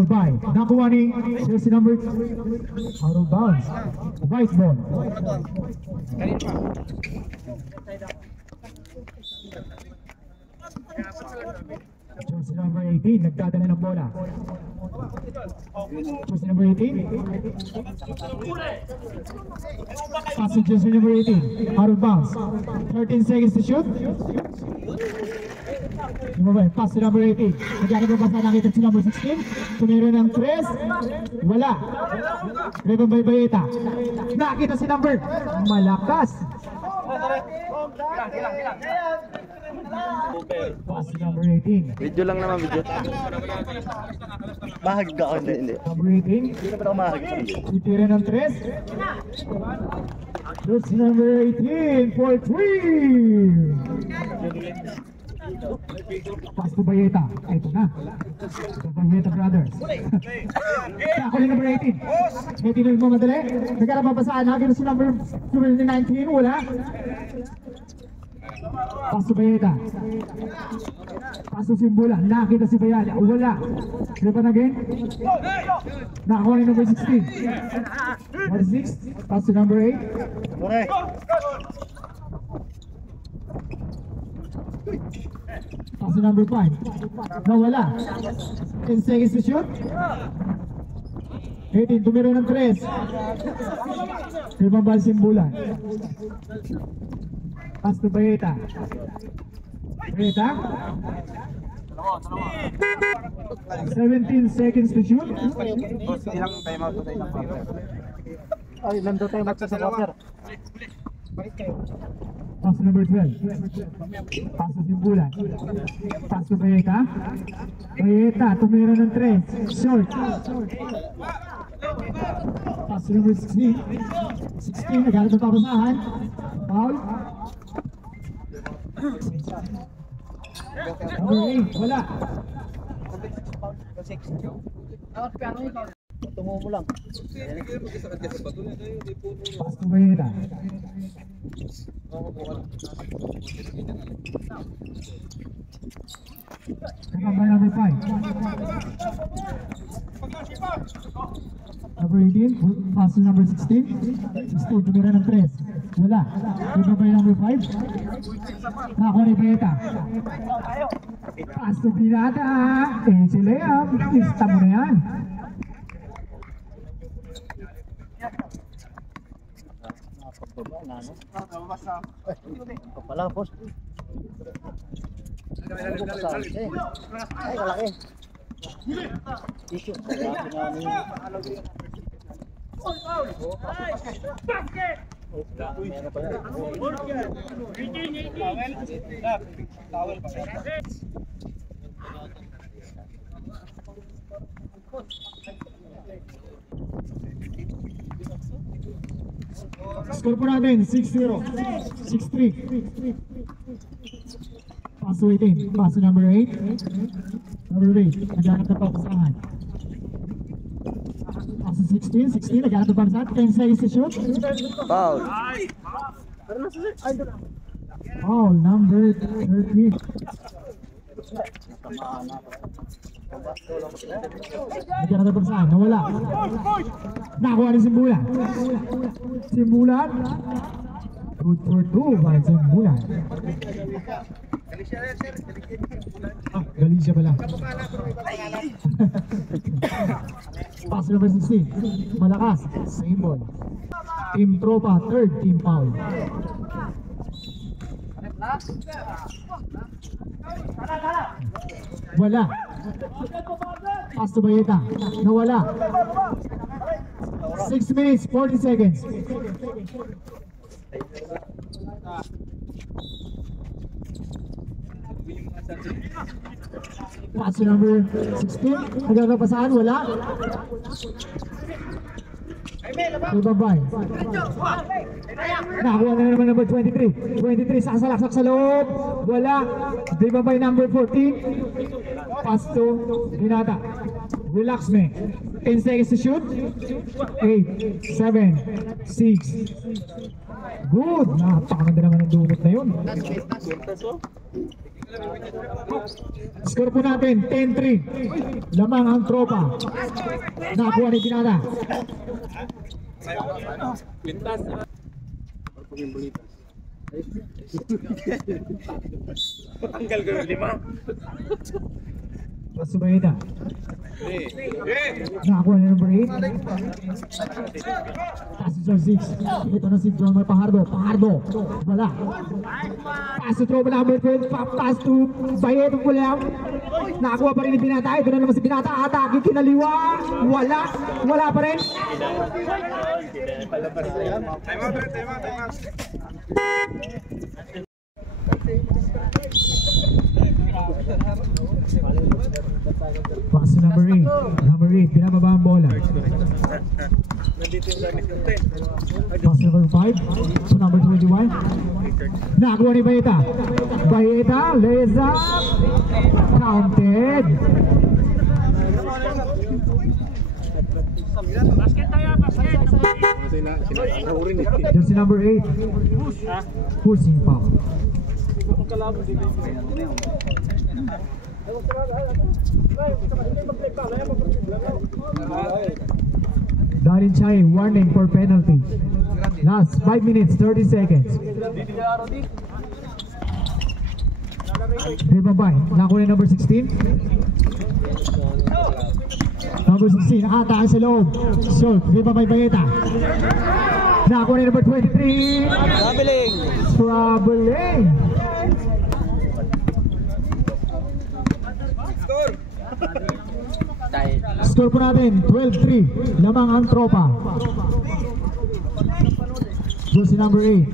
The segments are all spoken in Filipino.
control by nakuha ni jersey number out of bounds. White ball. Jersey number 18, nagdadala ng bola. Jersey number 18. Pass to jersey number 18, out of bounds. 13 seconds to shoot. Pass to number 18. Nagkakaroon pa sa nakita si number 16. Tumira ng 3. Wala. Rebound by Bayeta. Nakita si number. Malakas. Pass to number 18. Video lang naman, video. Mahag ka ako, hindi. Number 18. Hindi naman ako mahag. Titira ng 3. That's number 18 for 3. Pass to Bayeta. Ito na. To Bayeta brothers. Ako rin number 18. 18 na magmamadali. Nagkarapapasaan. Nakita si number 19. Wala. Pass to Bayeta. Pass to Simbula. Nakita si Bayala. Wala. Repan again. Nakakuha ni number 16. 46. Pass to number 8. Correct. Pass to number 5. Nawala. 10 seconds to shoot. 18. Tumira ng 3. Limang bal Simbulan. Pass to Bayeta. Bayeta. 17 seconds to shoot. Ilang time out tayo ng quarter? Ay, nando tayo match sa quarter. Pass to number 12. Pass to Simbulan. Pass to Bayeta. Bayeta, tumira ng 3. Short. Pass to number 16. 16, naghanap ng papasahan. Foul. Number 8, wala. Tungo mo lang. Pass to Bayeta. Number 5. Number 18, pass to number 16. 16, tumira ng 3. Wala. Number 5. Nakakuha ni Bayeta. Pass to Pinata. Easy layup. Lista mo na yan. Pala, boss. Ay, kalaki. Issue. Score po natin, 6-0. 6-3. Pass to 18. Pass to number 8. Number 8. Naghanap na papasahan. Pass to 16. 16. Naghanap na papasahan. 10 seconds to shoot. Foul. Foul. Number 30. Naghanap na papasahan. Nawala. Nakuha ni Simbulan. Simbulan. Good for 2 by Simbulan. Galicia pala. Pass number 16. Malakas. Same ball. Team Tropa, third team foul. Wala. Pass to Bayeta. Nawala. 6 minutes, 40 seconds. Pass to number 16. Nagkakapasaan, wala. Ibabay. Nakakuha na naman number 23. 23, sasalaksak sa loob. Wala. Ibabay number 14. Pass to Hinata. Relax me. 10 seconds to shoot. 8, 7, 6, Good! Napakaganda naman ang dunot na yun. Score po natin, 10-3. Lamang ang tropa. Nakakuha ni Binata. Tanggal ko yung 5. Pasubayeta. Nakakuha ni number 8. Pass to 6. Ito na si John May Pajardo. Pajardo. Wala. Pass to tropa number 12. Pass to Bayet. Wala. Nakakuha pa rin ni Binata. Ito na naman si Binata. Atake kinaliwa. Wala. Wala pa rin. Time out. Pass to number 8. Number 8. Pinababa ang bola. Pass to number 5. To number 21. Nakakuha ni Bayeta. Bayeta. Lays up. Counted. Jersey number 8. Pushing foul. Darin Chai, warning for penalty. Last 5 minutes, 30 seconds. Ribabay, nakuha number 16. Number 16, nakataas sa loob. Short, Ribabay Bayeta. Nakuha number 23. Traveling. Score po natin, 12-3. Lamang ang tropa. Jersey number 8.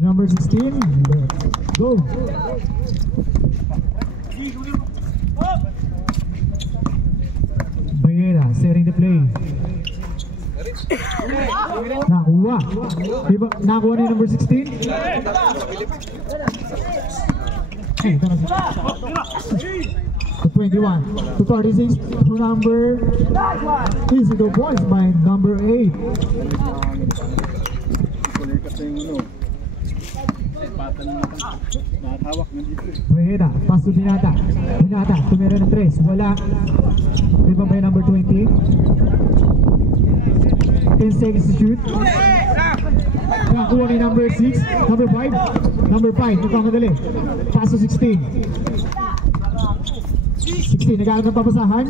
Number 16. Go. Bayera, setting the play. Nakuha. Nakuha ni number 16. Hey, to 21, to 36, to number easy to points by number 8. Bayeta, pass to Binata. Binata, tumira ng 3. Wala. Ribbon by number 20. 10 seconds to shoot. Nakakuha ni number 6. Number 5. Number 5, nagkamadali. Pass to 16. 16, nag-aaral ng papasahan.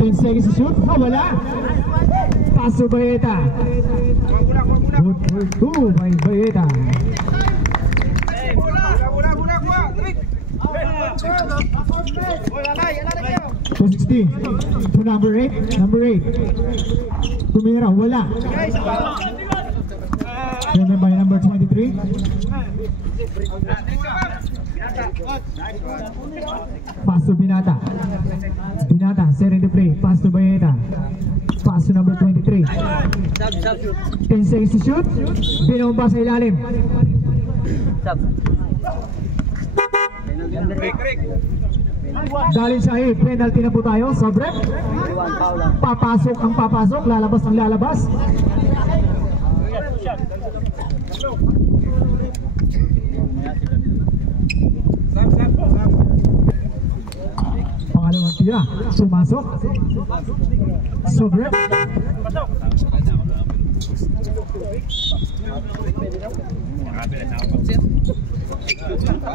10 seconds to shoot. Oh, wala. Pass to Bayeta. Good for 2 by Bayeta. To 16. To number 8. Number 8. Tumira, wala. Then by number 23. Pass to Binata. Binata, setting the play. Pass to Bayeta. Pass to number 23. 10 seconds to shoot. Binomba sa ilalim. Dahil sa penalty na po tayo sa break. Papasok ang papasok, lalabas ang lalabas. Pangalawang tira, sumasok. So break.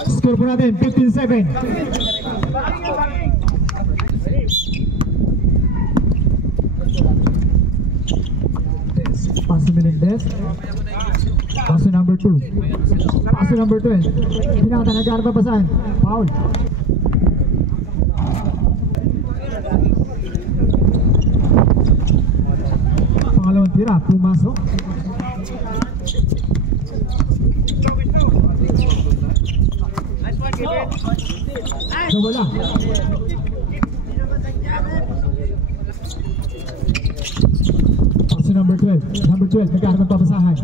Score po natin, 15-7. Pass to Melendez. Pass to number 2. Pass to number 12. Binata, nag-aaral pa pasahan. Foul. Pangalawang tira, pumasok. Nawala. Pass to number 12. Number 12, nag-aaral ng papasahan.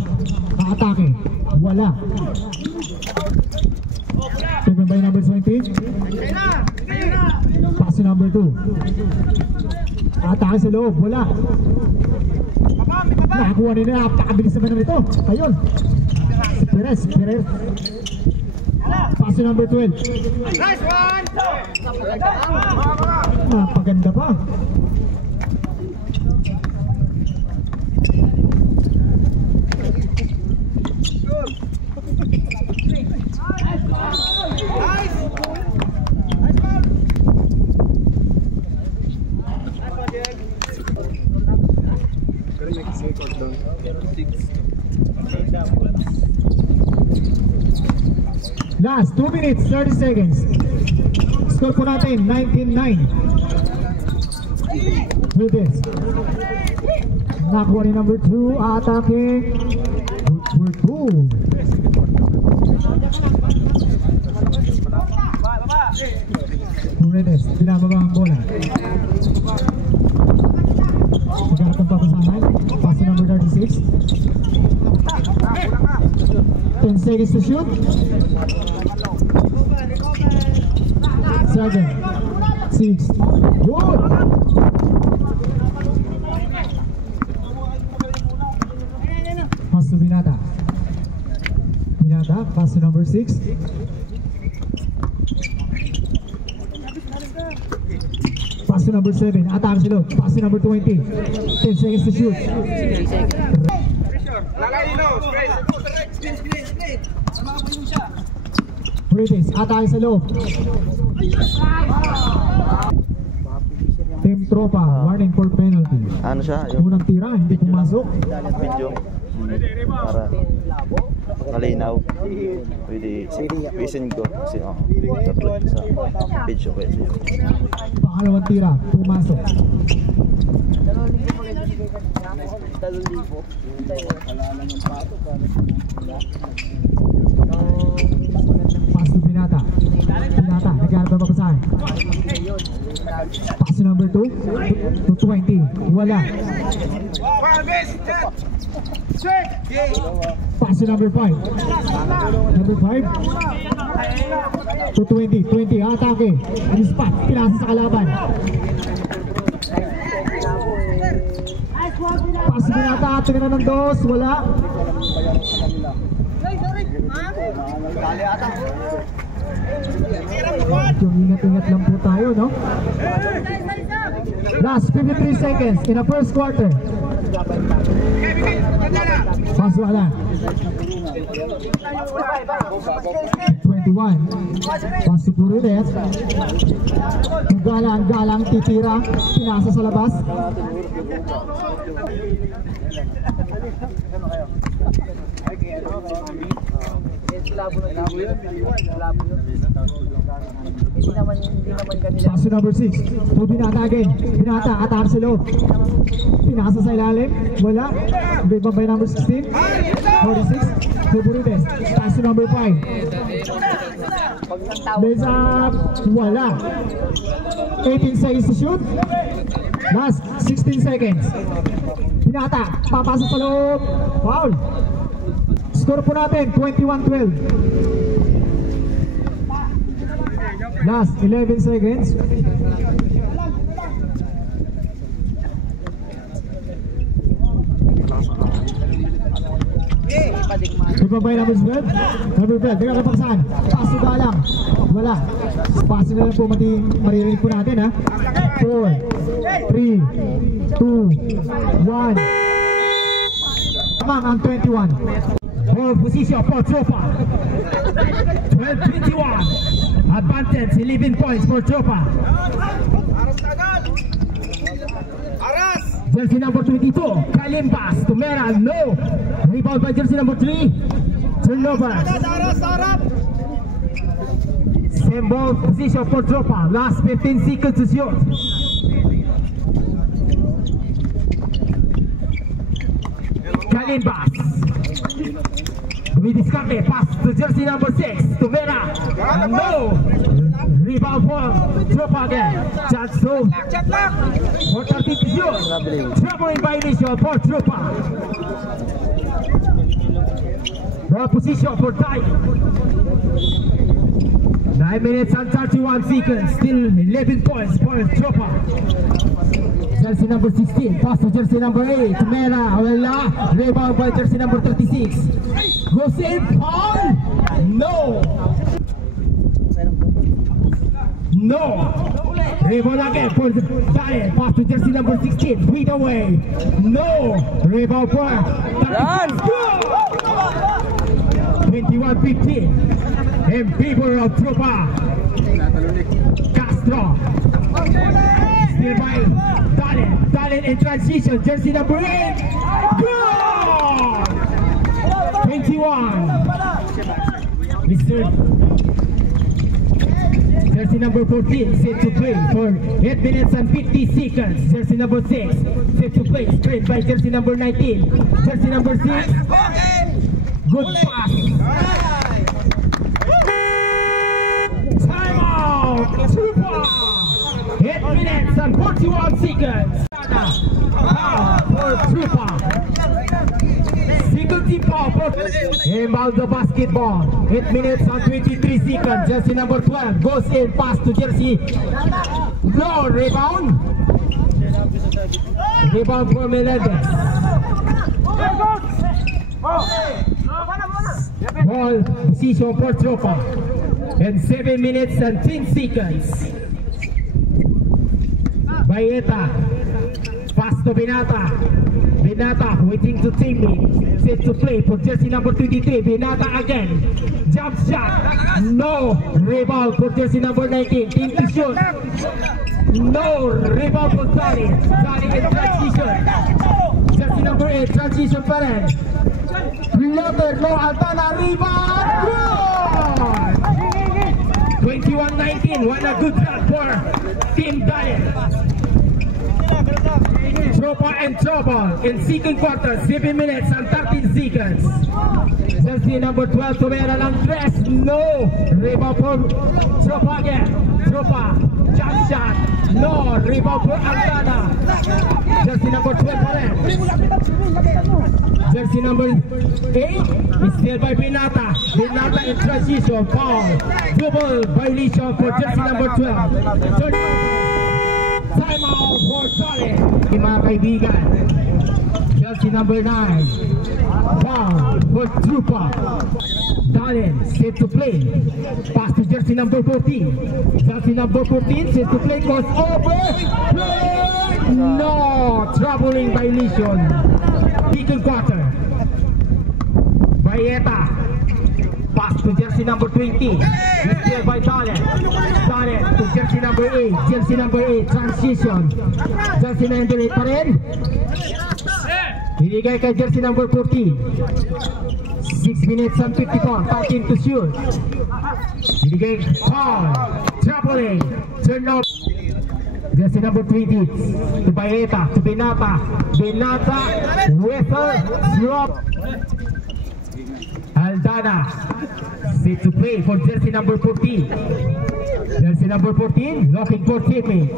Atake. Wala. Taken by number 20. Pass to number 2. Atake sa loob, wala. Nakakuha nila, napakabilis naman na ito. Ayun. Si Perez. Pass to number 12. Nice one! Napaganda pa. Last 2 minutes 30 seconds. Score po natin 19-9. With this, nakuha ni number 2, atake. Good. Paredes, pinababa ang bola. Magkakatang papasahan. Pass to number 36. 10 seconds to shoot. 7, 6, good. Pass to Binata. Pass to number 6. Pass to number 7. Atake sila. Pass to number 20. 10 seconds to shoot. Paredes, atake sa loob. Team Tropa, warning for penalty. Ano siya? Unang tira, hindi pumasok. Video. Para malinaw. Pwede isin ko. Kasi upload sa video ko. Pangalawang tira, pumasok. Pass to Binata. Nagkaroon ba papasahan? Pass to number 2 to 20. Wala. Pass to number 5. Number 5 to 20. 20, atake. Ang spot, pinasa sa kalaban. Pass to Binata, tingnan ng dos. Wala. Ingat-ingat lang po tayo, no? Last 53 seconds in the first quarter. Pass wala. 21. Pass to Paredes. Galang titira. Pinasa sa labas. Pass to number 6. To Binata again. Binata, atake sa loob. Pinasa sa ilalim. Wala. Beba by number 16. 46. To Paredes. Pass to number 5. Base up. Wala. 18 seconds to shoot. Last 16 seconds. Binata, papasok sa loob. Foul. Score po natin 21-12. Last 11 seconds. Ibabay number 12. Number 12, teka kapaksahan. Pass to Galang. Wala. Pass na lang po, maririnig po natin, ha. 4, 3, 2, 1. Tamang ang 21. Ball position for Tropa. 12-21. Advantage, 11 points for Tropa. Jersey number 22, Kalimbas to Mera, no. Rebound by jersey number 3. Turnover. Same ball position for Tropa. Last 15 seconds to shoot. Kalimbas. We discarded pass to jersey number 6 to Mera. No. Rebound for Tropa again. Chance zone. For 30 to shoot. Trouble in violation for Tropa. Ball position for tie. 9 minutes and 31 seconds. Still 11 points for Tropa. jersey number 16. Pass to jersey number 8. Mera, wala. Rebound by jersey number 36. Goes in, Paul. No. No. Rebound again for the Diane. Pass to jersey number 16. Feet away. No. Rebound for 21-15. In favor of Tropa. Castro. Still by Dalen. Dalen in transition. Jersey number 8. Goal! 21. Mr. Jersey number 14 set to play for 8 minutes and 50 seconds. Jersey number 6 set to play. Straight by jersey number 19. Jersey number 6. Good pass. Time out. Trupa. 8 minutes and 41 seconds. For Trupa. Single team foul for inbound the basketball. 8 minutes and 23 seconds. Jersey number 12 goes in. Pass to jersey. No rebound. Rebound for Melendez. Ball position for Tropa. And 7 minutes and 10 seconds. Baeta. Pass to Binata. Binata waiting to teammate. Set to play for jersey number 23. Binata again. Jump shot. No. Rebound for jersey number 19. Team to shoot. No. Rebound for Sari. Sari in transition. Jersey number 8. Transition pa rin. Reloaded. No. Altana. Rebound. 21-19. What a good shot for Team Diane. Tropa and trouble in second quarter, 7 minutes and 13 seconds. Jersey number 12, Tumera lang tres. No. Rebound for Tropa again. Tropa, jump shot. No. Rebound for Altana. Jersey number 12 pa rin. Jersey number 8 is still by Binata. Binata in transition. Foul. Double violation for jersey number 12. Time out for Solid. Mga kaibigan. Jersey number 9. Foul for Trupa. Dalen set to play. Pass to jersey number 14. Jersey number 14 set to play. Goes over. Play. No. Troubling violation. Second quarter. Baeta. Pass to jersey number 20. Still by Dalen. Dalen to jersey number 8. Jersey number 8. Transition. Jersey number 8 pa rin. Binigay kay jersey number 14. 6 minutes and 54. 13 to shoot. Binigay. Foul. Traveling. Turn off. Jersey number 20. To Baeta. To Binata. Binata. Whistle. Drop. Aldana set to play for jersey number 14. Jersey number 14 looking for teammate.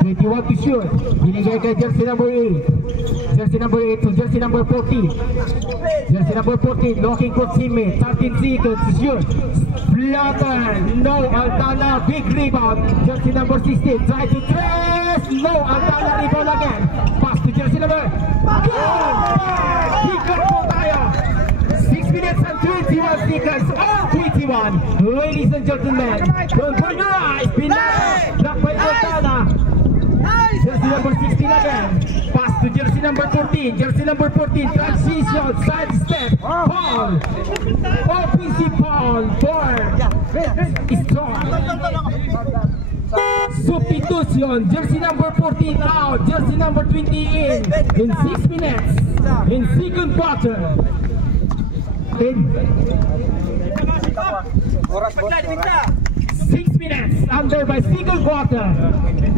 21 to shoot. Binigay kay jersey number 8. Jersey number 8 to jersey number 14. Jersey number 14 looking for teammate. 13 seconds to shoot. Flutter. No. Aldana big rebound. Jersey number 16 try to trace. No. Aldana rebound again. Pass to jersey number. Goal! Kicker po tayo. 6 minutes and 21 seconds. Oh, 21. Ladies and gentlemen, don't burn your eyes. Binata. Block by Altana. Jersey number 16 again. Pass to jersey number 14. Jersey number 14. Transition. Side step. Foul. Offensive foul for Strong. Substitution. Jersey number 14 out. Jersey number 20 in 6 minutes. In second quarter. 6 minutes under by second quarter.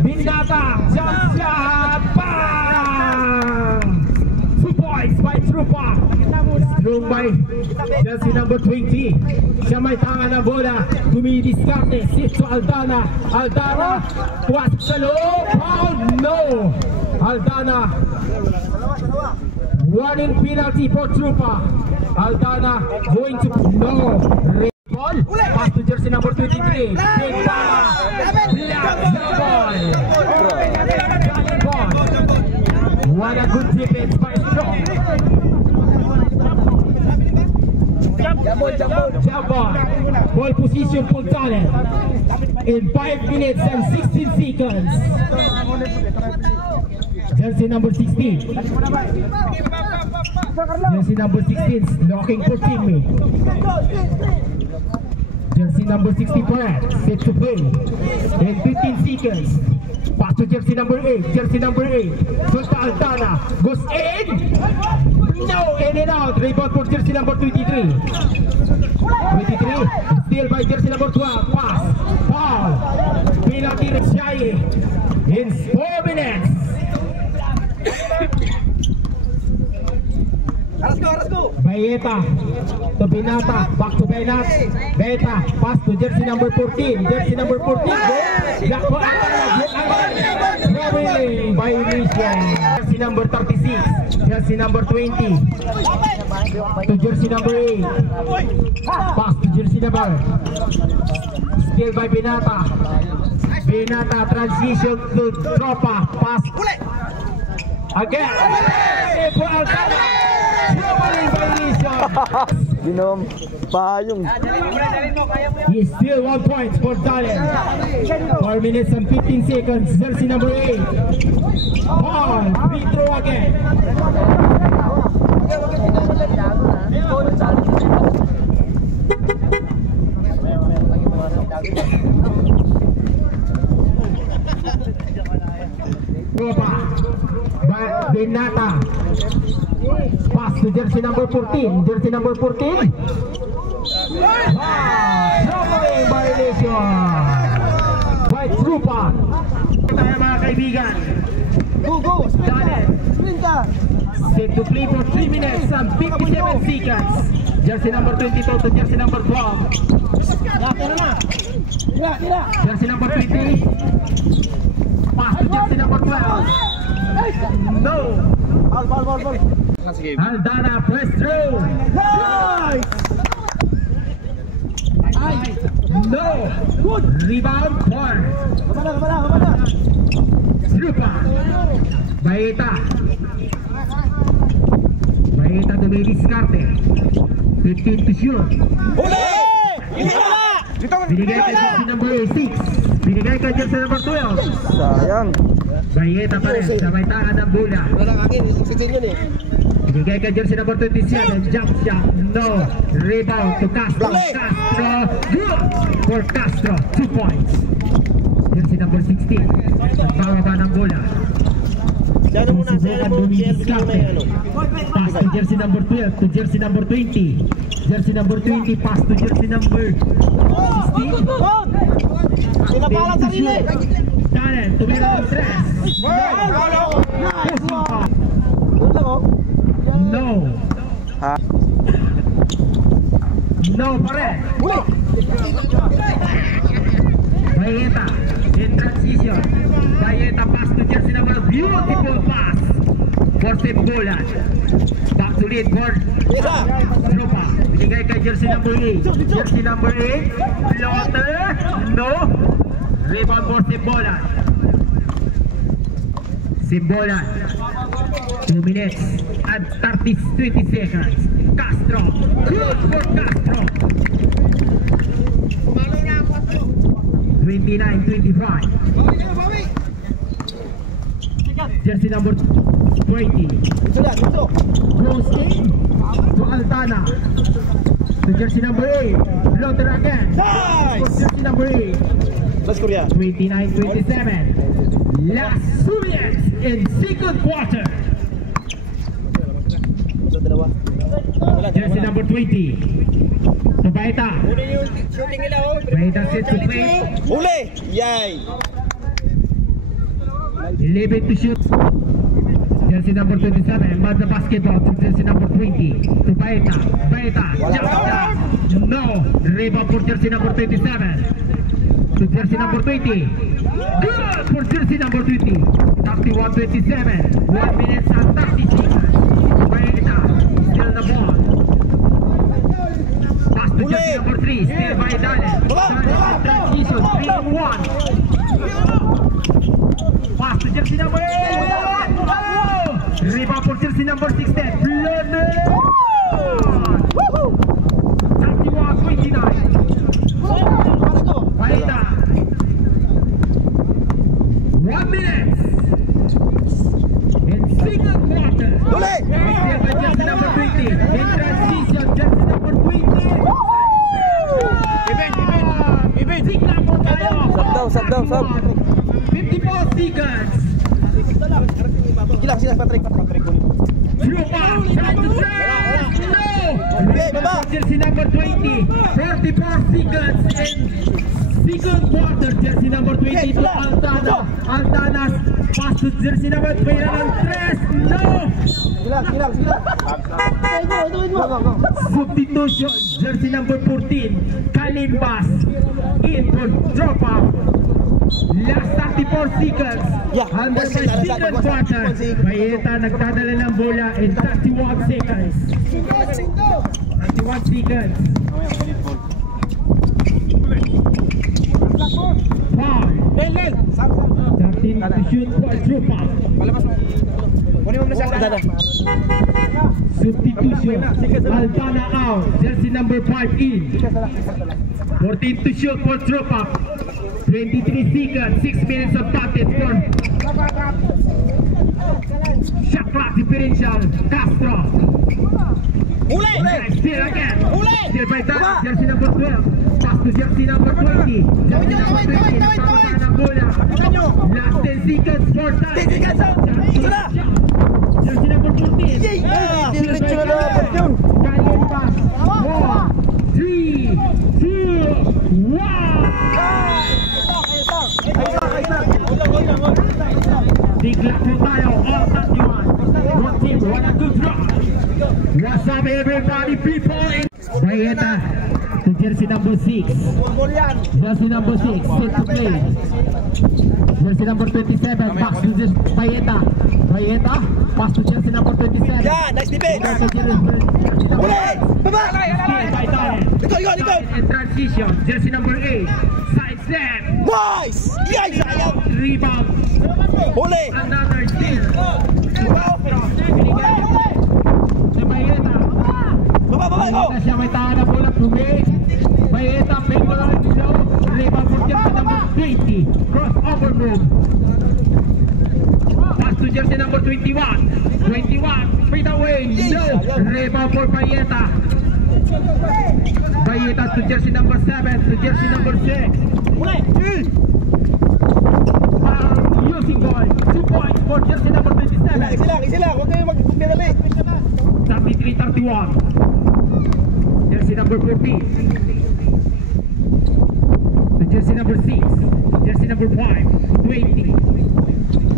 Binata jump shot. Bang! 2 points by Trupa. Strong by jersey number 20. Siya may tanga na bola. Tumidiskarte. Sit to Aldana. Aldana. Wasp sa loob. Oh no! Aldana. Warning penalty for Trupa. Aldana going to no. Ball. Pass to jersey number 23. Big ball. Ball. But a good defense by Strong. Jump on. Ball position for talent. In 5 minutes and 16 seconds. Jersey number 16. Jersey number 16 looking for teammate. Jersey number 65 set to play. In 15 seconds. Pass to jersey number 8. Jersey number 8. Sulta Altana goes in. No, in and out. Rebound for jersey number 23. 23. Still by jersey number 12. Pass. Foul. Penalty Shai in 4 minutes. Bayeta to Binata, back to Benat. Beta, pass to jersey number 14. Jersey number 14. Traveling by Alicia. Jersey number 36. Jersey number 20. To jersey number 8. Pass to jersey number. Still by Binata. Binata transition to Tropa. Pass. Again. Binom payong. He is still 1 point for Dalen. 4 minutes and 15 seconds. Jersey number 8. Ball. Free throw again. Benata. Pass to jersey number 14. Jersey number 14. Troubling violation. White Trupa. Tayo mga kaibigan. Go! Set to play for 3 minutes and 57 seconds. Jersey number 22 to jersey number 12. Jersey number 20. Pass to jersey number 12. No. Ball. Aldana press through. No. Rebound for Trupa. Baeta to Mediscarte. 15 to shoot. Binigay kay jersey number 6. Binigay kay jersey number 12. Sayang. Baeta pa rin sa may tahan ng bola. Binigay kay jersey number 27. Jump shot. No. Rebound to Castro. Castro. Good for Castro. 2 points. Jersey number 16. Nagbababa ng bola. Susubukan Bumidiskarte. Pass to jersey number 12 to jersey number 20. Jersey number 20 pass to jersey number 16. Pinapalang sarili. Talent to Meron Tres. No. No pare. Bayeta in transition. Bayeta pass to jersey number. Beautiful pass for Simbolan. Back to lead for Tropa. Binigay kay jersey number 8. Jersey number 8. Floater. No. Rebound for Simbolan. Simbolan. 2 minutes and 20 seconds. Castro. Good for Castro. 29-25. Jersey number 20. Goes in to Altana. To jersey number 8. Floater again. Nice! Jersey number 8. Let's Korea. 29-27. Last 2 minutes in second quarter. Jersey number 20. To Baeta. Baeta set to play. Huli! Yay! 11 to shoot. Jersey number 27. Mad the basketball to jersey number 20. To Baeta. Baeta. Jump shot. No. Rebound for jersey number 27. To jersey number 20. Good for jersey number 20. 31-27. 1 minute and 30 seconds. Baeta. Still the ball. Pass to jersey number 3. Still by Dalen. Dalen transition. 3-on-1. Pass to jersey number 8. number 16, London! 31-29. Paeta. 1 minute. In single quarter. Uli! Still by jersey number 20. In transition, jersey number 20. Even. Sigla po tayo. Sab daw. 54 seconds. Sila, Patrick. Lupa, try to drive. No! baba. Jersey number 20. 44 seconds in second quarter. Jersey number 20 to Altana. Altana's pass to jersey number 20 ng 3. No! Silang. Substitution, jersey number 14, Kalimbas, in for drop out. Last 34 seconds, under by second quarter. Paeta nagdadala ng bola in 31 seconds. 31 seconds. Foul. 13 to shoot for drop out. Substitution, Altana out, jersey number 5 in. 14 to shoot for drop up. 23 seconds, 6 minutes of practice for shot clock differential. Castro. Still again. Still by that, jersey number 12. Pass to jersey number 20. Jersey number 20. Napapaan ang bola. Last 10 seconds for time. Jersey number 14. Still by that. Kalian pass. 1, 3, 2, 1. Bigla po tayo, all 31. One team, wanna go drop. What's up everybody, people? Paeta to jersey number 6. Jersey number 6, set to play. Jersey number 27, pass to Paeta. Paeta, pass to jersey number 27. Yeah, nice defense. In transition, jersey number 8, side step. Nice! Yes, sayang! Rebound. Huli! Another steal. Paeta. Baba! Paeta siya, may tahan na bola. Paeta, pay bola rin below. Rebound for jersey number 20. Crossover move. Pass to jersey number 21. 21, fade away. No. Rebound for Paeta. Paeta to jersey number 7. To jersey number 6. Using ball. 2 points for jersey number 27. Easy lang. Huwag kayong mag-kumpiadali. 33-31. Jersey number 14. To jersey number 6. Jersey number 5. 20.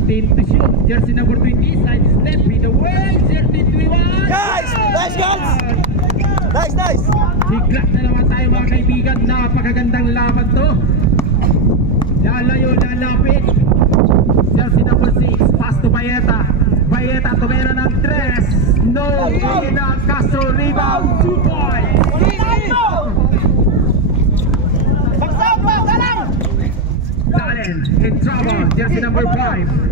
10 to shoot. Jersey number 20. Side step in the way. Jersey 21. Guys! Nice guys! Nice! Bigla na naman tayo mga kaibigan. Napakagandang laban to. Lalayo, lalapit. Jersey number 6. Pass to Paeta. Paeta tumera ng 3. No. Paeta, Castro rebound. 2 points. Dalen in trouble. Jersey number 5.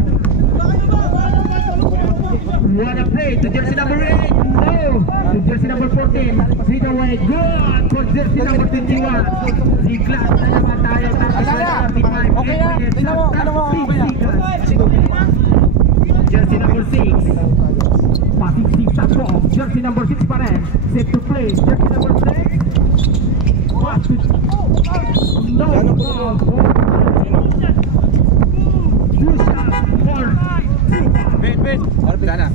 Wanna play to jersey number 8. No. To jersey number 14. Feed away. Good for jersey number 21. Bigla na naman tayo. Okay na. Tingnan mo. Jersey number 6. Passing 6 at 4. Jersey number 6 pa rin. Set to play. Jersey number 6. Pass to... No. Two shots for... Ben. Wala na.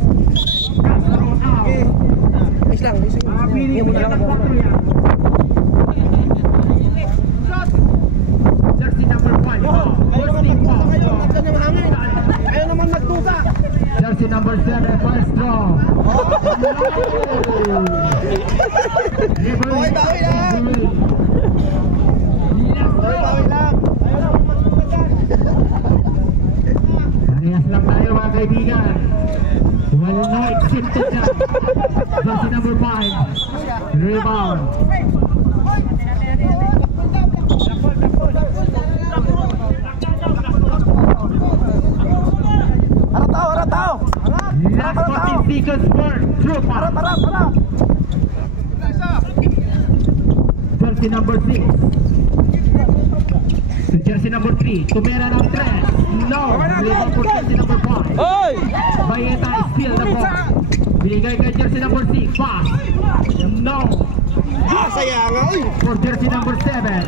Castro out. Nice lang. Pili mo na ng 4 yan. Jersey number 5. Ayaw naman magtuka. Jersey number 7, first draw. Okay, bawi lang. Parehas lang tayo mga kaibigan. Wala na accepted na. Jersey number 5. Rebound. Harap tao. Last 14 seconds for Tropa. Jersey number 6 to jersey number 3. Tumira ng 3. No. Rebound for jersey number 5. Oy! Bayeta is still the ball. Binigay kay jersey number 6. Pass. No. Sayang, oy! For jersey number 7.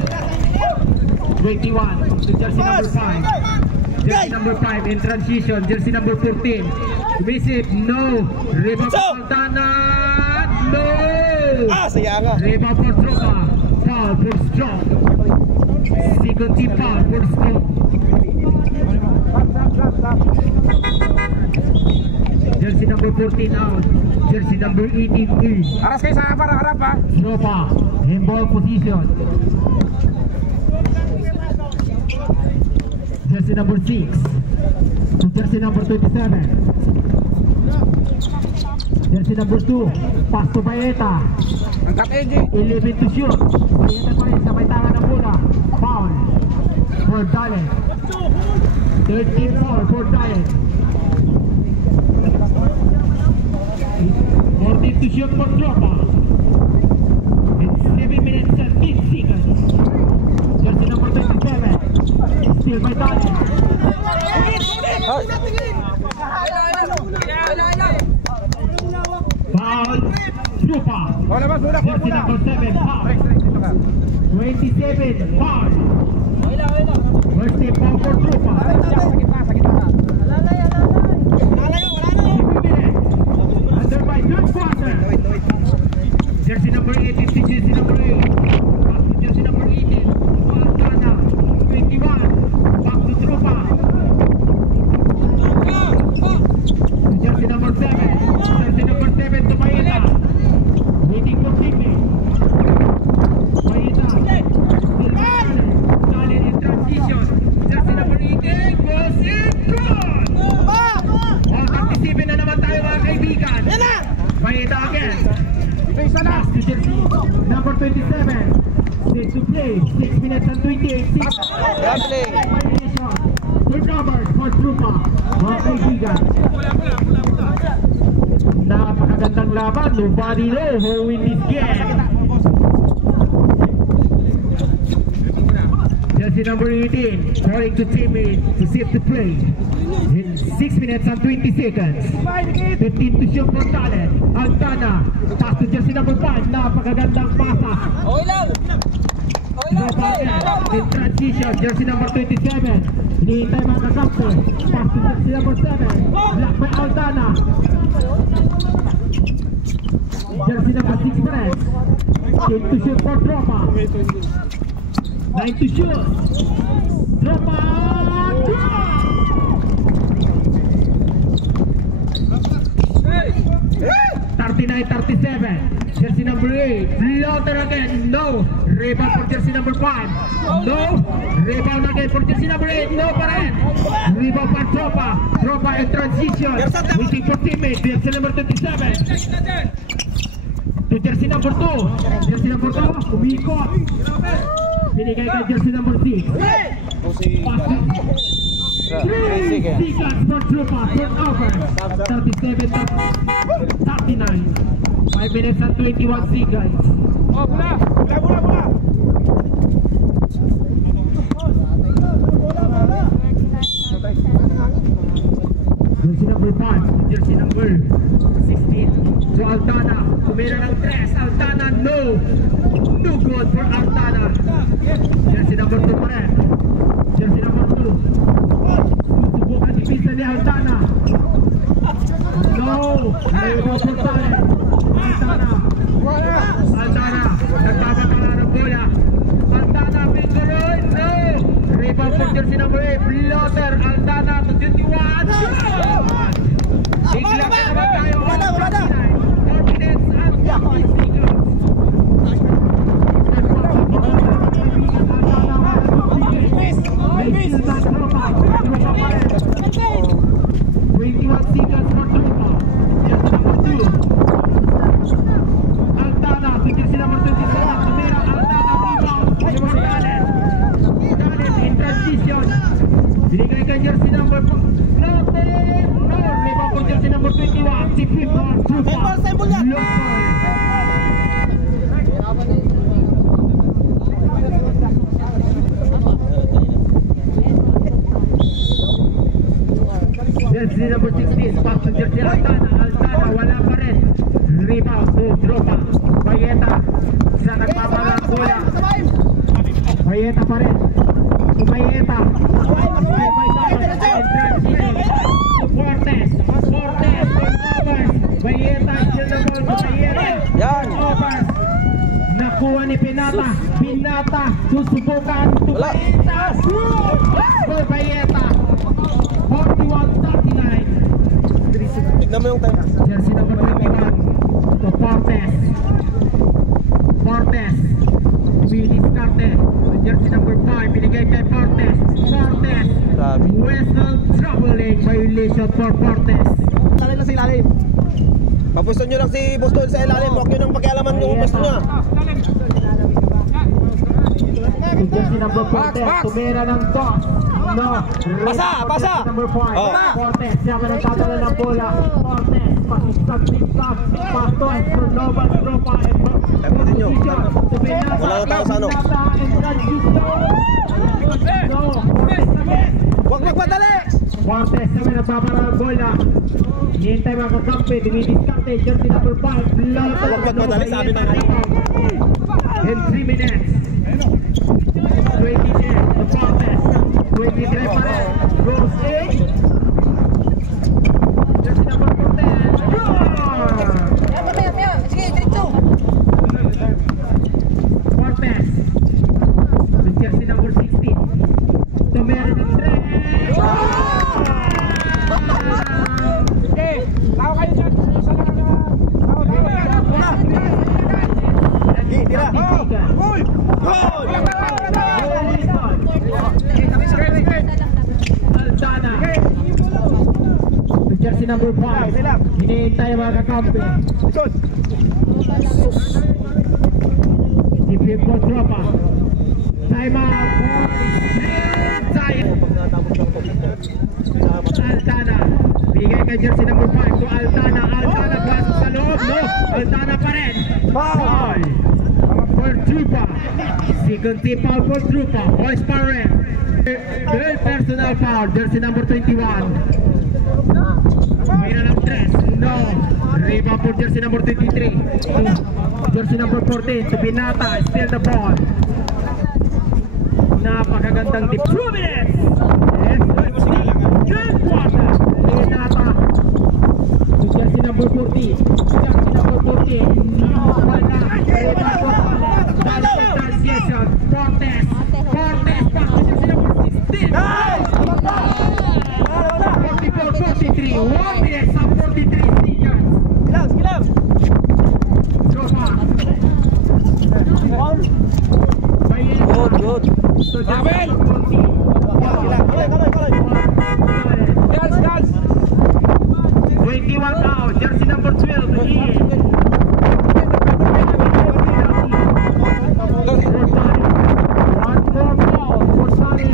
21 to jersey number 5. Jersey number 5 in transition. Jersey number 14. Receive. No. Rebound for Santana. No. Sayang. Rebound for Tropa. Foul for Strong. Second team foul for Strong. Jersey number 14 out. Jersey number 18 in. Aras kayo sa harap ha. Tropa in ball position. Jersey number 6 to jersey number 27. Jersey number 2. Pass to Bayeta. Angkat AJ. 11 to shoot. Bayeta pa rin sa may tanga ng bola. Foul for Dalen. 13 foul for Dalen. 14 to shoot for Tropa. It's 7 minutes and 8 seconds. Jersey number 27. Still by Dalen. Foul. Tropa. Jersey number 7. Foul. 27. Foul. First team foul for Tropa. 7 minutes. Under by third quarter. Jersey number 18 to jersey number 8. Back to jersey number 18. Altana. 21. Back to Tropa. To jersey number 7. Jersey number 7 to Bayeta. Waiting for teammate. Bayeta. Still Dalen in transition. Jersey number 18 goes in. Good! 1:37 na naman tayo mga kaibigan. Bayeta again. Pass to jersey number 27. Set to play. 6 minutes and 28 seconds. Violation. Recovered for Tropa. Mga kaibigan. Napakagandang laban. Nobody knows who win this game. Jersey number 18 calling to teammate to save the play. In 6 minutes and 20 seconds. 15 to shoot for Dalen. Altana. Pass to jersey number 5. Napakagandang pasa. Tropa in transition. Jersey number 27. Hinihintay mga kakampo. Pass to jersey number 7. Block by Altana. Jersey number 6 press. 8 to shoot for Tropa. 9 to shoot. Tropa. 39-37. Jersey number 8. Floater again. No. Rebound for jersey number 5. No. Rebound again for jersey number 8. No pa rin. Rebound for Tropa. Tropa in transition. Waiting for teammate. Jersey number 27. To jersey number 2. Jersey number 2. Umikot. Binigay kay jersey number 6. Three seconds for Tropa. Turnover. 37-39. 5 minutes and 21 seconds. Bola. Jersey number 5, jersey number 16. So Altana, tumira ng 3. Altana, no. No good for Altana. Jersey number 2 pa rin. Jersey number 2. Susubukan ni pista ni Altana. No. Rebound for Dalen. Altana, nagbabakala ng bola. Altana, Pingaroy, no. Rebound for jersey number 8. Floater, Altana to 21. Bigla ka naman tayo. 4 minutes and 50 seconds. May still back Tropa. Tropa pa rin. 21 seconds for Tropa. Jersey number 2. Binata, susubukan Tupaitas. Bayeta, 41-39. Tignan mo yung time. Jersey number 21 to Fortes. Diskarte. Jersey number 5, binigay kay Fortes. Grabe. Whistle troubling violation for Fortes. Ilalim na sa ilalim. Papusto nyo lang si Boston sa ilalim. Huwag nyo nang pakialaman yung pwesto niya. Jersey number 4, tumira ng toss. No. Pasa! Jersey number 5, Oh. Fortes, siya ka nagtatala ng bola. Fortes, pakisag-zigzag, pastos, Nova, Tropa, Taputin nyo. Wala na tao sa ano. Huwag magpadali! Fortes naman nagpapara ng bola. Hihintay mga kakampi, dinidiskarte, jersey number 5. Huwag magpadali, sabi ng ano. In 3 minutes. 20 minutes, the Fortes. 23 pa rin. Goes in. Jersey number 14. Sige, diretso. Fortes. The jersey number 16. Tumera ng 3. Tira! Goal! Altana. The jersey number 5. Hinihintay ang mga kakampi. Si Pimpo Tropa. Time out. Altana. Bigay kay jersey number 5 to Altana. Altana pasok sa loob. No. Altana pa rin. Foul. For Trupa. Second team foul for Trupa. Boys Parent. Third personal foul. Jersey number 21. Mira ng 3. No. Rebound for jersey number 23. Jersey number 14 to Binata. Still the ball. Napakagandang tip. 2 minutes. Yes. Third quarter. Binata. To jersey number 14. Jersey number 14. Wala. Rebound for Transition. Fortes. Fortes. Jersey number 16. 44-43. 1 minute and 43 seconds. Skill! Tropa. Good. So Javel. 21 out. Jersey number 12. Ian. One more ball for Sonny.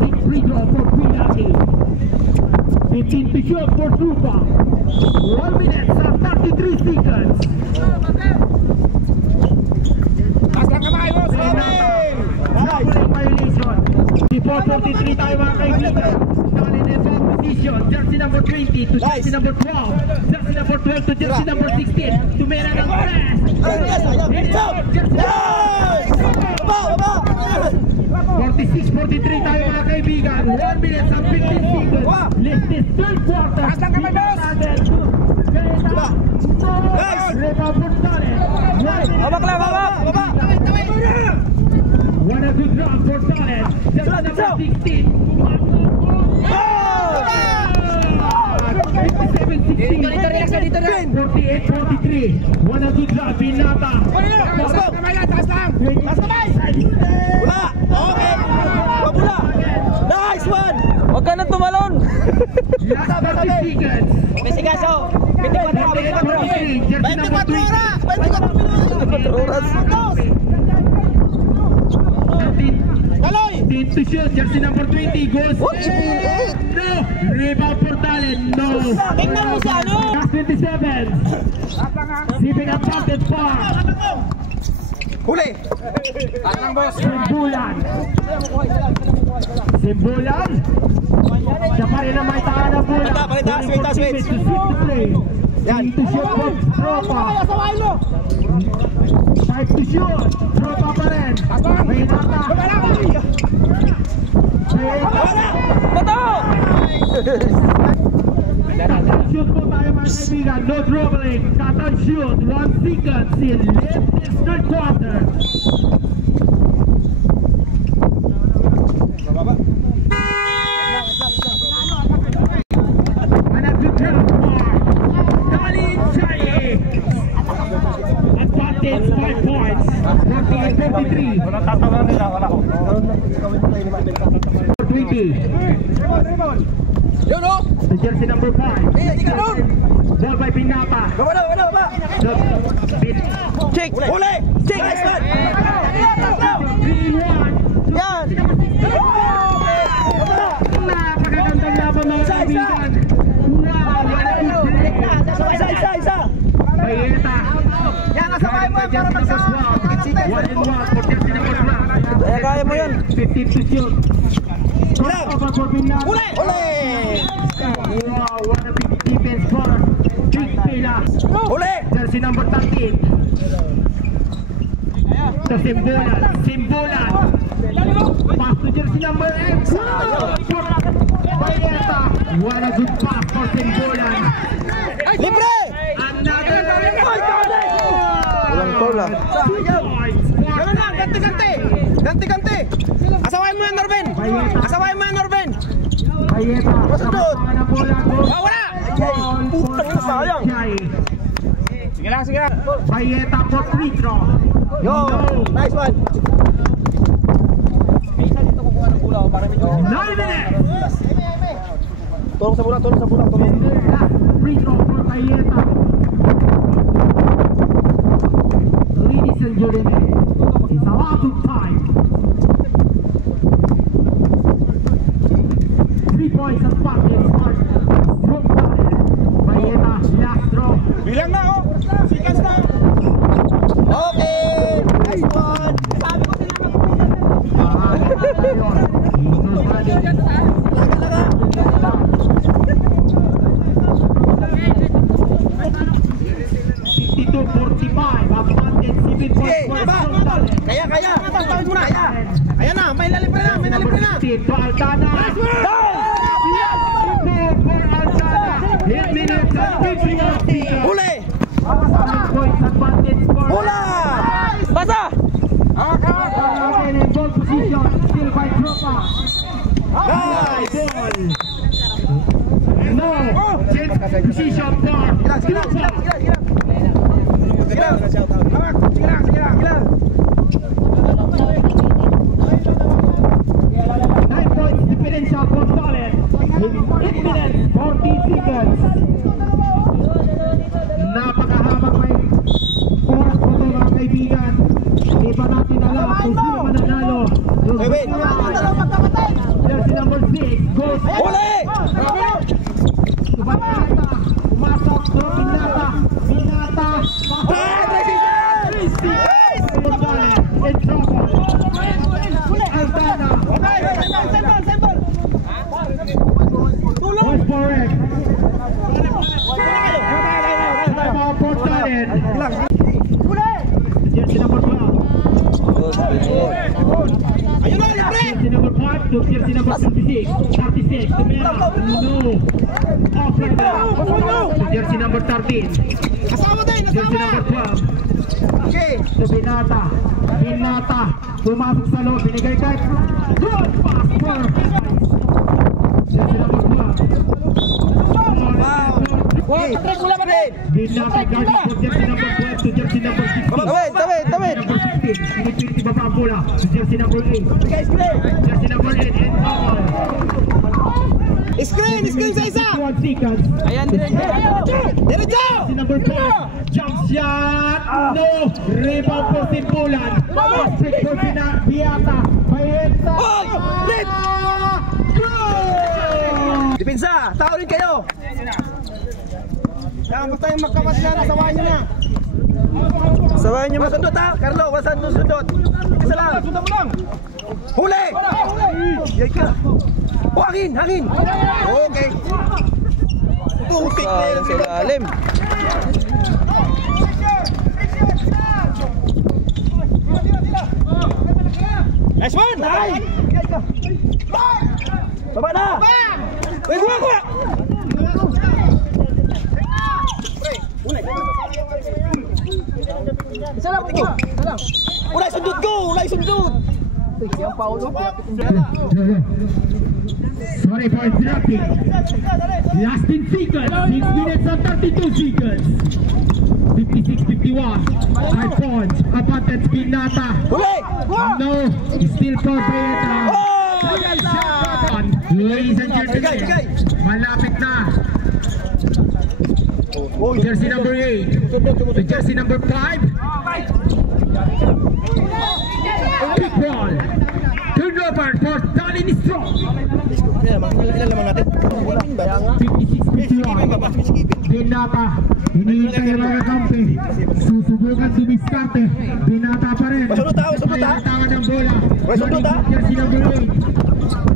Big free throw for Quilati. 15 to shoot for Trupa. 1 minute and 33 seconds. Violation. 44-43 tayo mga kaibigan. Stalin in ball position. Jersey number 20 to jersey number 12. Jersey number 12 to jersey number 16. Tumera ng press. Jersey 46-43 tayo mga kaibigan. 1 minute and 15 seconds. Left is third quarter. Rebound for Stalin. Babak lang, babak! What a good drop for Stalin. Jersey number 16. 57-16. 48-43. What a good drop. Binata. Wala! Okay! Wabula! Nice one! Huwag ka nang tumalon! Last 30 seconds. Mesigaso! 24 oras! 24 oras! Kaloy! Team to shoot. Jersey number 20 goes. No! Rebound for Talent. No! Tingnan mo si ano! Last 27. Sipping up pocket far. Huli! Simbulan. Siya pa rin ang may tahan ng bola. Palita, switch. Yan. To shoot for Tropa. 5 to shoot. Tropa pa rin. May nata. Bato! Shoot po tayo mga kaibigan. No dribbling. Cut and shoot. 1 second in left third quarter. Bandits 5 points. 48-53. Walang tatawa nila, wala ko. 20. Yun o! The jersey number 5. Eh, hindi ka doon! Ball by Pinapa. Baba! Check! Huli! Check! Nice one! Yan! Napakagandang laban mga kaibigan. Wow! Isa! Bayeta. Yan, nasabay mo yan para One and one for jersey number 12. Kaya mo yan! 15 to shoot. Over for Pinapa. Huli! Wow, what a big defense for Big Pila. Huli! Jersey number 13. Sa Simbolan. Pass to jersey number 8. Bayeta. What a good pass for Simbolan. Libre! Another Walang tol ah. Gano'n lang, ganti! Asawain mo yan, Norben! Bayeta. Masundot. Wala! Putang ina, sayang. Sige lang. Bayeta for free throw. Yo! Nice one! 9 minutes. Tulong sa bulang. Free throw for Bayeta. Ladies and gentlemen, it's a lot of time. 3 points at Bandits start. Strong talent. Bayeta, last throw. Bilang na, oh! Sikas na! Okay! Nice one! Kaya! Tawid mo na! Ayan na! May lalim pa na! To Altana. Huli! Points at Bandits score. Hula! Basa! In ball position, still by Tropa. Nice! No, change position for Tropa. Differential for Talent. 8 minutes, 40 seconds. Napakahabang may oras po ito mga kaibigan. Hindi pa natin alam kung sino mananalo. Wait. Jersey number 6 goes. Huli! Bayeta, pumasok to Pinata. In trouble. Altana. Point for it. Timeout for Talent. Jersey number 12. Ayun na! Libre! Jersey number 5 to jersey number 36. 36. Tumira. No. Offline. Jersey number 13. Jersey number 12. Okay! To Binata. Pumasok sa loob. Binigay kay. Good pass for jersey number 12. Binata guarding for jersey number 12 to jersey number 16. Tawid! Number 16. Pinipili baba ang bola to jersey number 8. Jersey number 8 and foul. Screen sa isa! 1 seconds. Ayan, diretso! Jersey number 5. Jump shot. No. Rebound for Simbolan. Straight for Binata. Bayeta. Oy! Lit! Dipinsa! Tao rin kayo! Yan, basta yung magkamas na, nasawain nyo na! Sabayan niyo masundot ha! Carlo, wasan sundot! Isa lang! Sundan mo lang! Huli! Yay ka! Oh, hangin! Okay! Putik na yun sila! Alim! Nice one! Baba na! Uy, kuha! Isa lang! Ulay sundot ko! Sorry for interrupting. Last in seconds. 6 minutes and 32 seconds. 56-51. 5 points. Advantage Binata. Huli! No, still for Bayeta. Ladies and gentlemen, malapit na. Jersey number 8 to jersey number 5. Big ball. Turnover for Stalin Strong. 56-51. Binata. Hinihintay ang mga kampi. Susubukan dumiskarte. Binata pa rin. Tawa ng bola. Jersey number 8.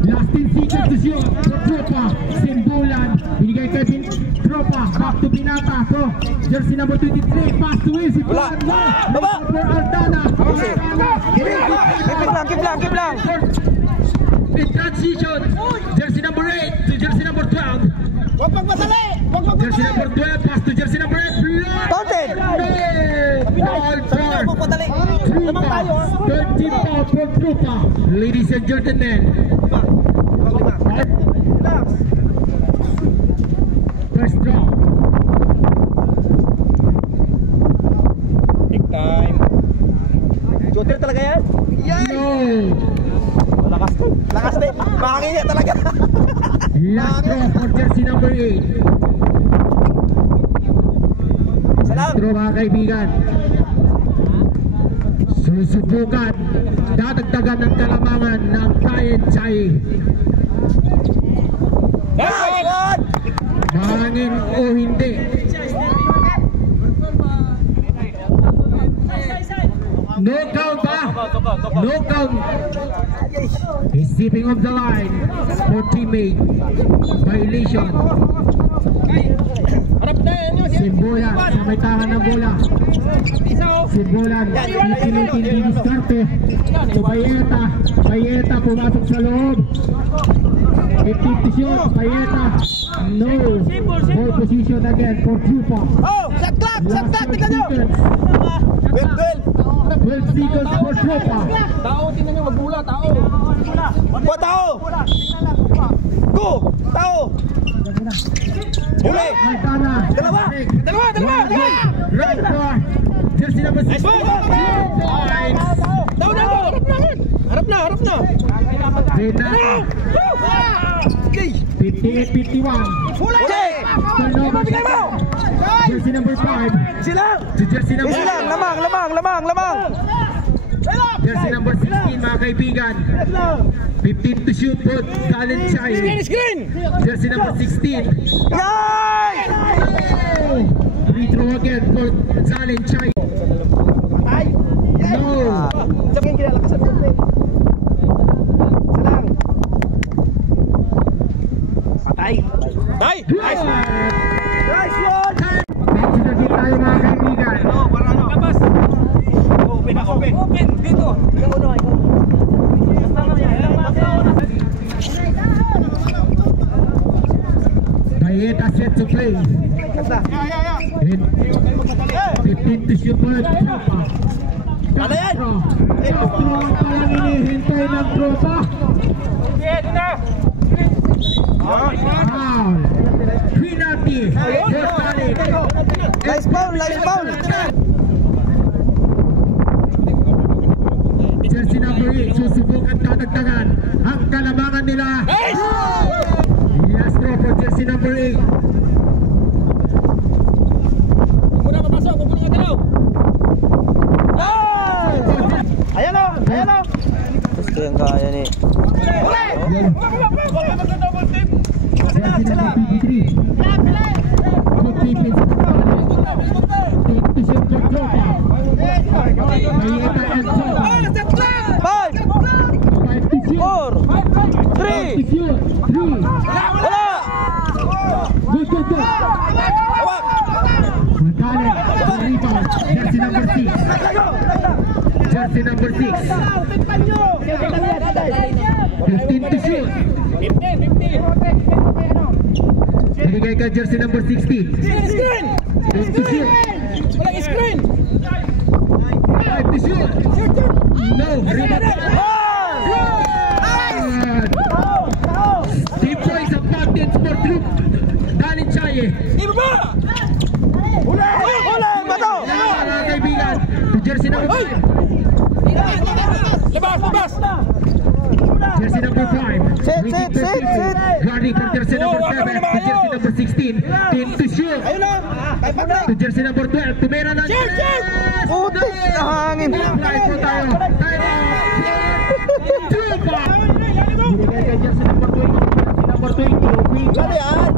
Last 10 seconds to shoot. Tropa. Simbulan. Binigay kay Tropa. Back to Binata. So, jersey number 23. Pass to Will. Simbulan. Baba. For Aldana. Keep lang. In transition. Jersey number 8 to jersey number 12. Jersey number 12. Pass to jersey number 8. Counted. All for Trupa. 30 foul for Trupa. Ladies and gentlemen. First draw. Big time. Shooter talaga yan? No. Lakas din. Mahangin niya talaga. Last draw for jersey number 8. Salam. Draw mga kaibigan. Susubukan. Dadagdagan ng kalamangan ng Kayen Chai. Mahangin o hindi. No count ba? No count. He's stepping off the line for teammate. Violation. Simbulan sa may tahan ng bola. Simbulan pipilitin didiskarte. So Bayeta pumasok sa loob. 50 to shoot. Bayeta no. Ball position again for Trupa. Oh, shot clock, tingnan nyo. 12 seconds for Trupa. Tao, tingnan nyo, magbula, tao. Tao. Go, tao. Huli. Aldana. Dalawa. Right for jersey number 6. Harap na. Binata. 58-51. Huli. Turnover. Jersey number 5 Silang. to jersey number 6. Lamang. Jersey number 16 mga kaibigan. 15 to shoot for Talent Chai. Screen. Jersey number 16. Nice. Retro again for Talent Chai. No. Sabi yung kinalakasan ko. Salang. Patay. Nice one. Nagsisagit tayo mga kaibigan. Labas. Open. Dito. Bayeta set to play. 15 to shoot for Tropa. Ano yan? Strong palang hinihintay ng Tropa. Foul. Penalty. Nice foul. Jersey number 8, susubukan tatagtagan ang kalamangan nila. Last throw for jersey number 8. Ayan o. Gusto yung kaya ni. Jersey number 53. Good defense. Take to shoot for Tropa. Bayeta and Tropa. 5, 5 to shoot. 4, 3. To shoot. 3. Wala. Good. Hawak. Talent. Rebound. Jersey number 6. Jersey number 6. 15 to shoot. 15. Binigay ka jersey number 16. Screen. 10 to shoot. Walang screen. 5 to shoot. No. Rebound. Points advantage for Troop. Talent Chai. Ibaba. Huli. Bato. Jersey number 5. Jersey number 5. Sit. Guarding for jersey number 7. To jersey number 16. Team to shoot. To jersey number 12. Tumira ng Putik na hangin. Fly po tayo. Time out. Tupa. Binigay kay jersey number 20. Jersey number 20. Dali yan.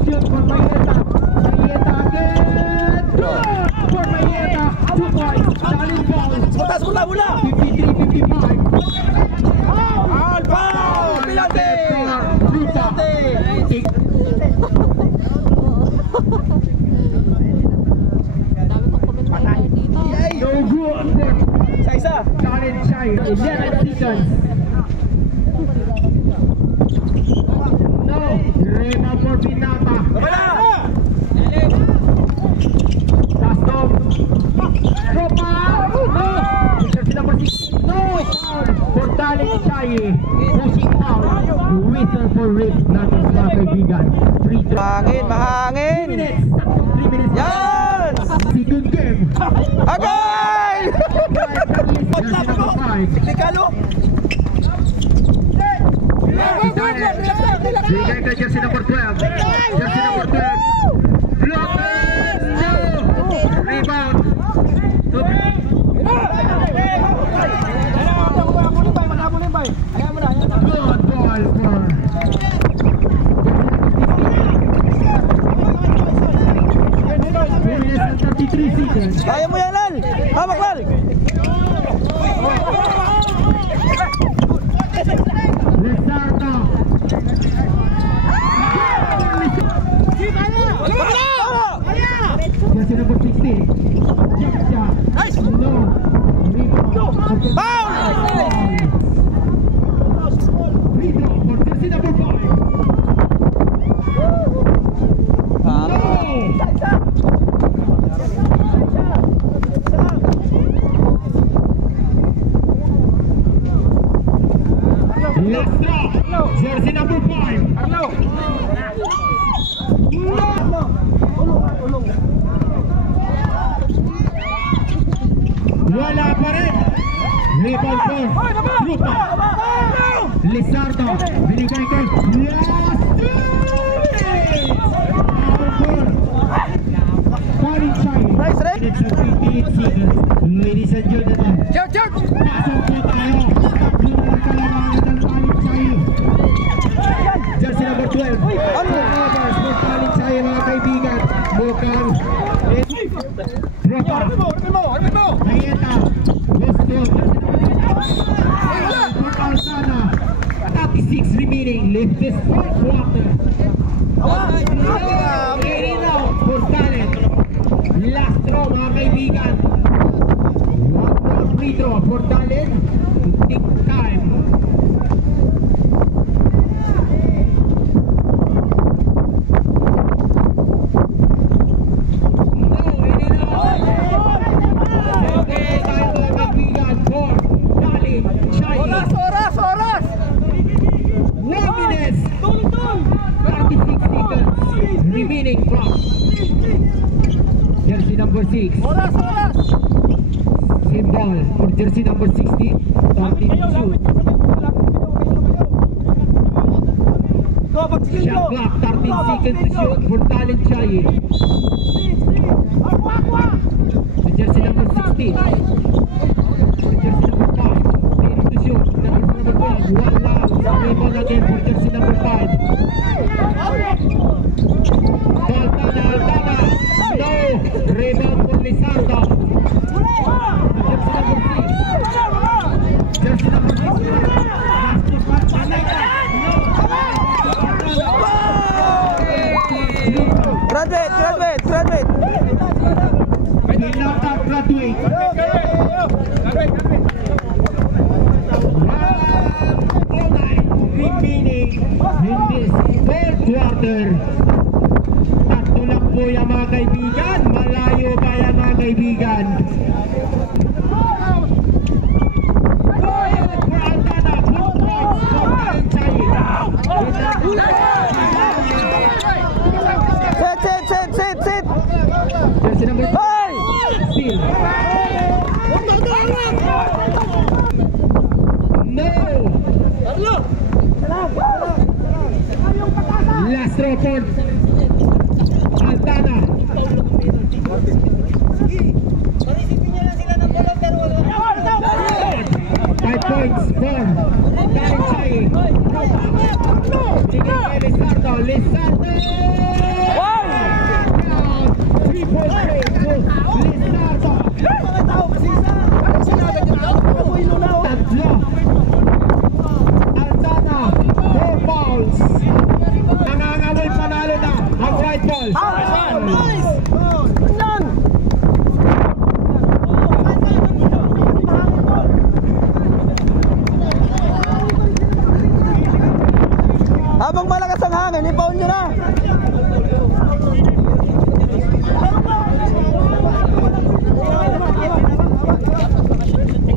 Shoot for Mayeta. Mayeta again. For Mayeta. 2 points. Daling ball. Mula. 53-55. Foul! Pilante! Tupa. No good. Isa. Challenge siya. 11 seconds. No. Rema for Pinata. Wala! Custom. Tropa. No. Jersey number 16. No. Foul. For Challenge siya. Pushing foul. Whistle for Rip. Natin mga kaibigan. Free throw. Mahangin! 3 minutes. 3 minutes. Yan! Second game. Agay! Jersey number 5. Tikalo! Bigay kay jersey number 12. Jersey number 12. Block. No. Rebound. Good ball for 3 minutes and 33 seconds. Kaya mo yan, Lal! Hawak, Lal! Lezardo. Jersey number 16. Jump shot. No. Rebound. Foul! Free throw for jersey number 5. Let's go. Jersey number 5. Wala pa rin. Rebound for Lupa. Lizardo. Binigay kay last 2 minutes. Nice, Red. Minutes and 58 seconds. Ladies and gentlemen. Pasok po tayo. Tatlo na lang kalamangan ng Palisay. Jersey number 12. Turnovers for Palisay mga kaibigan. Mukhang Tropa. Mayeta. Gusto. For Alsana. 36 remaining. Leave this fourth quarter. Getting out for Talent. Last throw mga kaibigan. One more free throw for Talent. Tick time. Oras! 1 minute 36 seconds remaining clock. Jersey number 6. Oras! Symbol for jersey number 16. Starting to shoot. Shot clock 13 seconds to shoot for Talent Chayi. The jersey number 16. For jersey number 5. Ready to shoot. Number 12. One love. Rebound again for jersey number 5. Altana. No. Rebound for Lizardo. Jersey number 6. Jersey number 6. Graduate! Pinata graduate. Remaining in this third quarter. Tatlo lang po yan mga kaibigan. Malayo pa yan mga kaibigan. For Altana, 4 points for Talent Chayi. Sit! draw for Altana. 5 points for Talinchai. Lizardo. Wow! 3 points to Lizardo. Tatlo. Altana, 4 balls. Nangangamoy panalo na ang white balls. Habang malakas ang hangin, i-foul nyo na.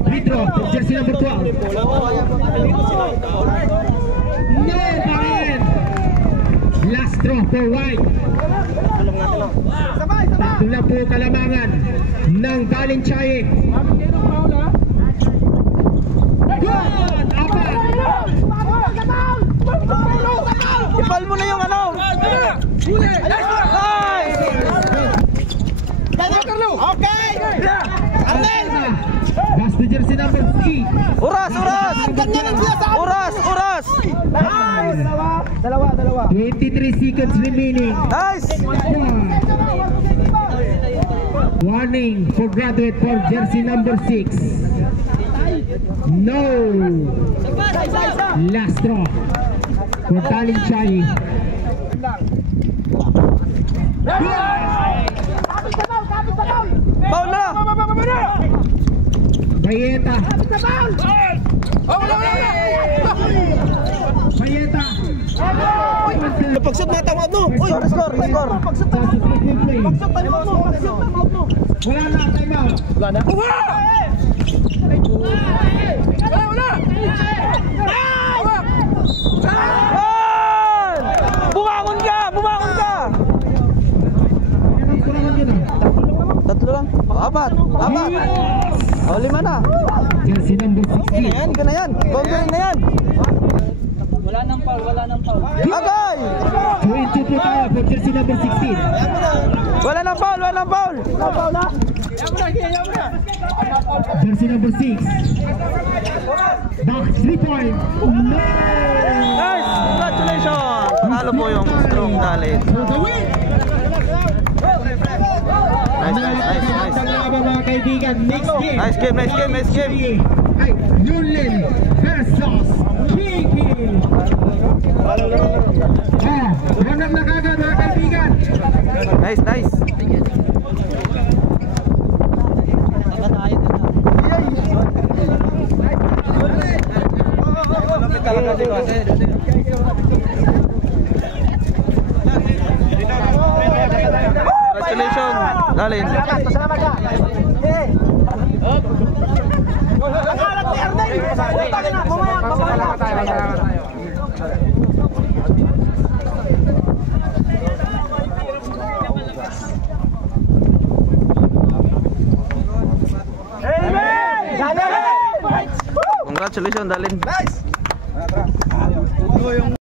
Withdraw, jersey number 12. No, bakit? Last draw for white. Tatlo na po kalamangan ng Talinchai. Good! Apat! I-foul mo na yung ano. Okay! Arnel! That's the jersey number 3. Oras! Dalawa. 23 seconds remaining. Nice! Warning for graduate for jersey number 6. No! Last draw for Talinchai. Foul na! Bayeta. Pagshoot na tawad no! Uy, score! Pagshoot tayo mo. Wala na, time out. Wala na? Bumangon ka! Tatlo lang? Apat! O, 5 na! Jersey number 16. Ika na yan! Boundary na yan! Wala nang foul. Agay! 22 po tayo for jersey number 16. Wala nang foul! Jersey number 6. Back 3 point. No! Nice! Congratulations! Panalo po yung strong talent. For the win! Nice. Mga kaibigan, next game. Nice game. Ay, Yunlin versus Kiki. Hanap na kagad mga kaibigan. Nice. Congratulations, Dalin. Congratulations, Dalin. Nice!